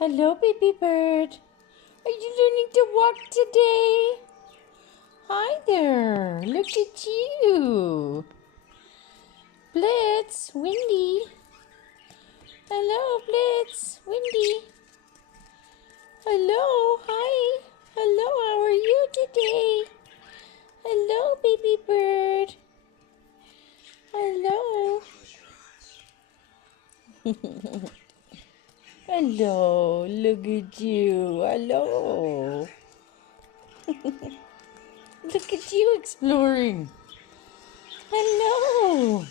Hello, baby bird. Are you learning to walk today? Hi there. Look at you. Blitz, Windy. Hello, Blitz, Windy. Hello, hi. Hello, how are you today? Hello, baby bird. Hello. Hello, look at you. Hello. Look at you exploring. Hello.